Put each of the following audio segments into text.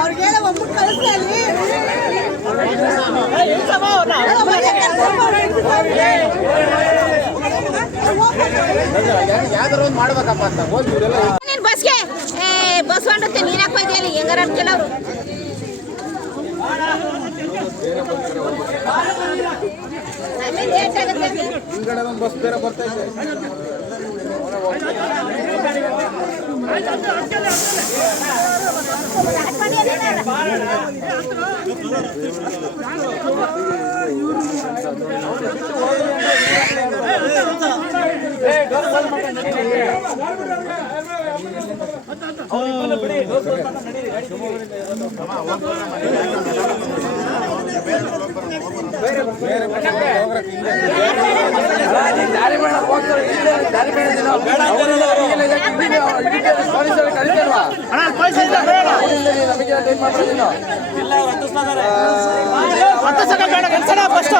ಅವ್ರಿಗೆಲ್ಲ ಒಬ್ಬರು ಕಳಿಸಿ ಯಾವ್ದಾರ ಒಂದು ಮಾಡ್ಬೇಕಪ್ಪ ಅಂತ ಏ ಬಸ್ ಬಸ್ ಬೇರೆ ಬರ್ತಾ ಇದೆ ಅಣ್ಣ ಪೈಸೆ ಇಲ್ಲ ಬೇಡ ನಮಗೆ ಅಟೆಂಡ್ ಮಾಡ್ತಿದ್ದೀನೋ ಹತ್ತು ಸೆಕೆಂಡ್ ಬೇಡ ಕೆಲಸನ ಫಸ್ಟು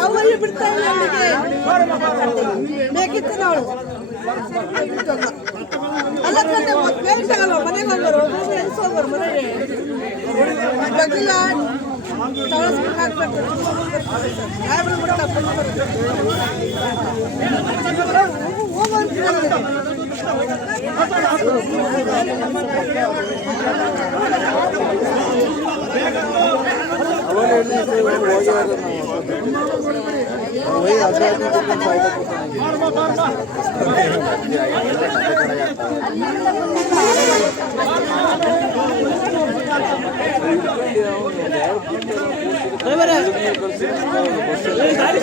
ಅವಲ್ಲಿ ಬಿಡ್ತಾರೆ ಬೇಕಿತ್ತು ನಾವು ಅಲ್ಲ ಬೇರೆ ತಗೊಳ್ಳೋ ಮನೆಗೆ ಹೋಗೋರು ಎಲ್ಸ್ ಹೋಗೋರು ಮನೆಗೆ ಬಗ್ಗಿಲ್ಲ ತಗೊಳಿಸ್ಬಿಟ್ಟು ಹಾಕ್ಬೇಕು ಯಾರು ಗಾಡಿ